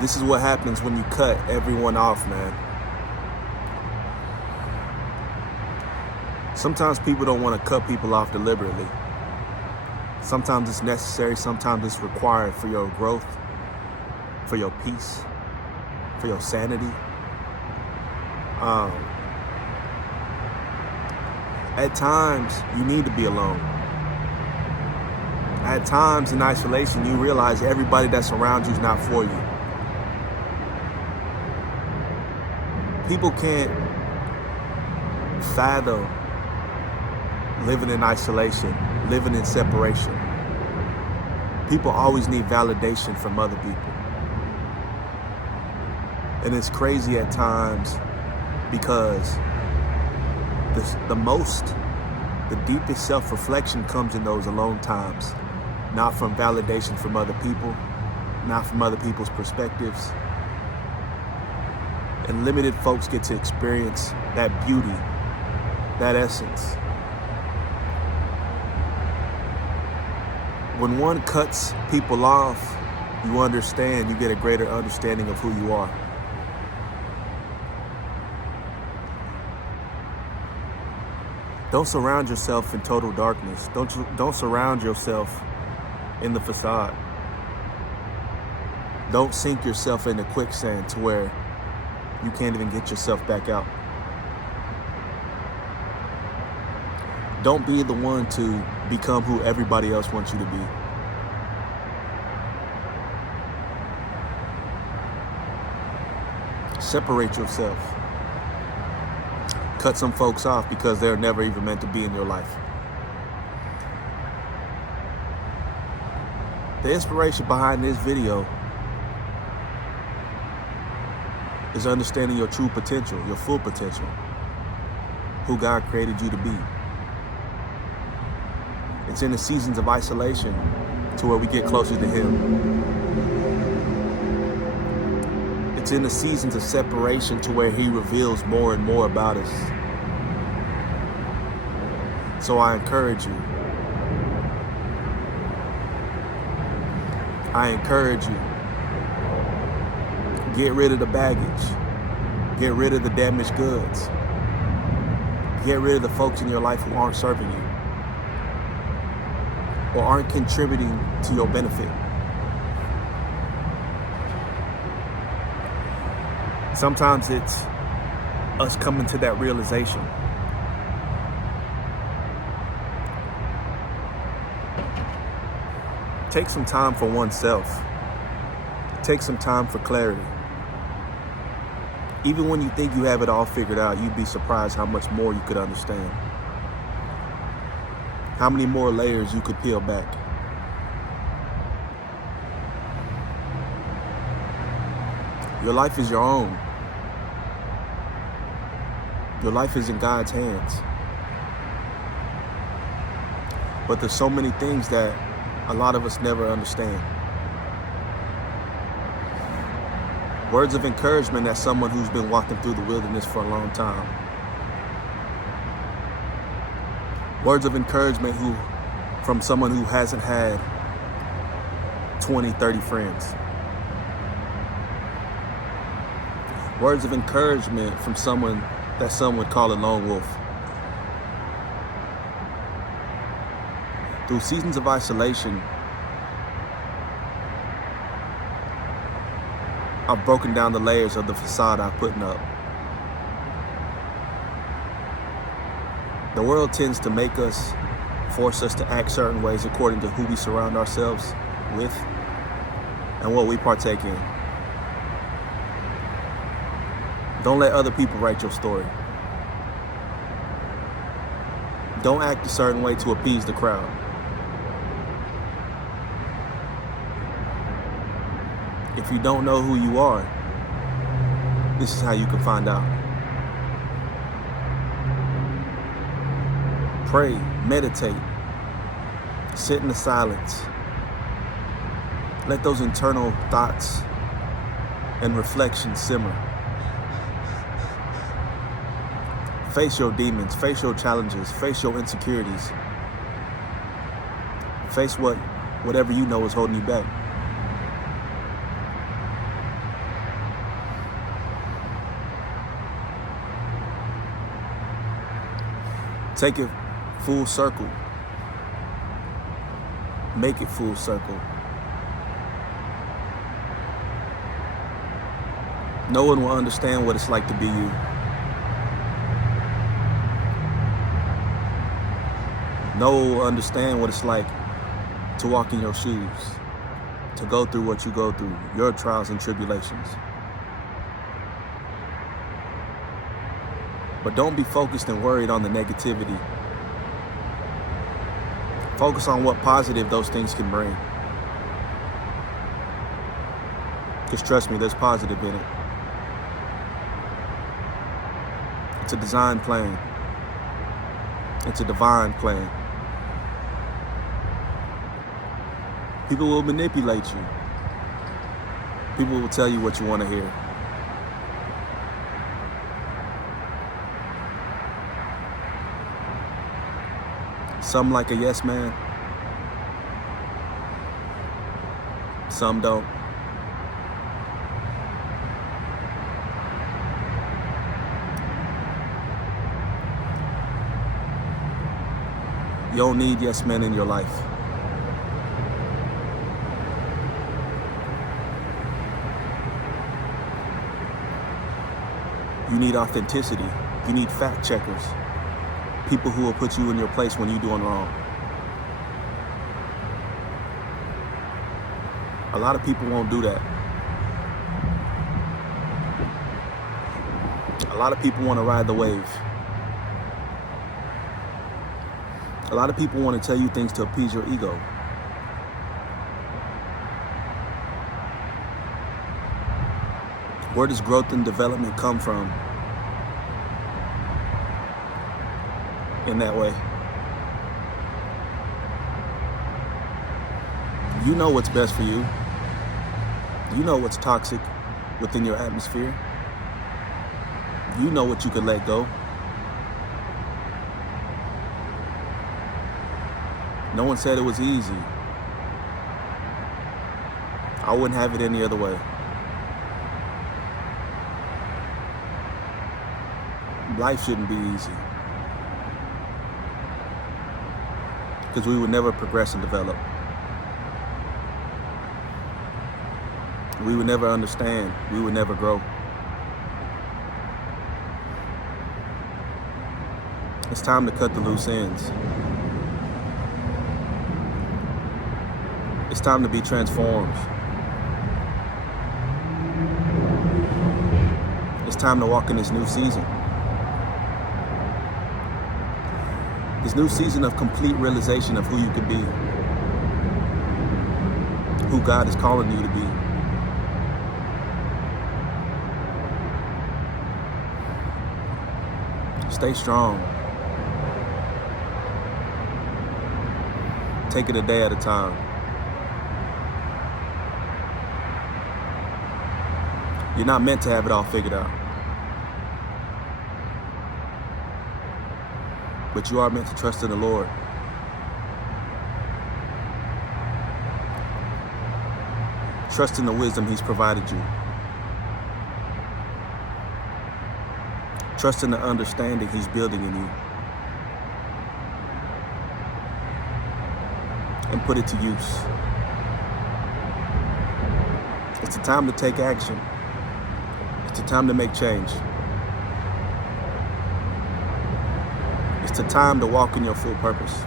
This is what happens when you cut everyone off, man. Sometimes people don't want to cut people off deliberately. Sometimes it's necessary, sometimes it's required for your growth, for your peace, for your sanity. At times, you need to be alone. At times in isolation, you realize everybody that's around you is not for you. People can't fathom living in isolation, living in separation. People always need validation from other people. And it's crazy at times because the deepest self-reflection comes in those alone times, not from validation from other people, not from other people's perspectives. And limited folks get to experience that beauty, that essence. When one cuts people off, you understand, you get a greater understanding of who you are. Don't surround yourself in total darkness. Don't surround yourself in the facade. Don't sink yourself into quicksand to where you can't even get yourself back out. Don't be the one to become who everybody else wants you to be. Separate yourself. Cut some folks off because they're never even meant to be in your life. The inspiration behind this video is understanding your true potential, your full potential, who God created you to be. It's in the seasons of isolation to where we get closer to Him. It's in the seasons of separation to where He reveals more and more about us. So I encourage you. Get rid of the baggage. Get rid of the damaged goods. Get rid of the folks in your life who aren't serving you or aren't contributing to your benefit. Sometimes it's us coming to that realization. Take some time for oneself. Take some time for clarity. Even when you think you have it all figured out, you'd be surprised how much more you could understand. How many more layers you could peel back. Your life is your own. Your life is in God's hands. But there's so many things that a lot of us never understand. Words of encouragement as someone who's been walking through the wilderness for a long time. Words of encouragement from someone who hasn't had 20, 30 friends. Words of encouragement from someone that some would call a lone wolf. Through seasons of isolation, I've broken down the layers of the facade I'm putting up. The world tends to force us to act certain ways according to who we surround ourselves with and what we partake in. Don't let other people write your story. Don't act a certain way to appease the crowd. If you don't know who you are, this is how you can find out. Pray, meditate, sit in the silence. Let those internal thoughts and reflections simmer. Face your demons, face your challenges, face your insecurities. Face whatever you know is holding you back. Take it full circle. Make it full circle. No one will understand what it's like to be you. No one will understand what it's like to walk in your shoes, to go through what you go through, your trials and tribulations. But don't be focused and worried on the negativity. Focus on what positive those things can bring. Because trust me, there's positive in it. It's a design plan. It's a divine plan. People will manipulate you. People will tell you what you want to hear. Some like a yes man. Some don't. You don't need yes men in your life. You need authenticity. You need fact checkers. People who will put you in your place when you're doing wrong. A lot of people won't do that. A lot of people want to ride the wave. A lot of people want to tell you things to appease your ego. Where does growth and development come from in that way? You know what's best for you. You know what's toxic within your atmosphere. You know what you could let go. No one said it was easy. I wouldn't have it any other way. Life shouldn't be easy. Because we would never progress and develop. We would never understand. We would never grow. It's time to cut the loose ends. It's time to be transformed. It's time to walk in this new season. This new season of complete realization of who you can be. Who God is calling you to be. Stay strong. Take it a day at a time. You're not meant to have it all figured out. But you are meant to trust in the Lord. Trust in the wisdom He's provided you. Trust in the understanding He's building in you. And put it to use. It's the time to take action. It's the time to make change. It's the time to walk in your full purpose.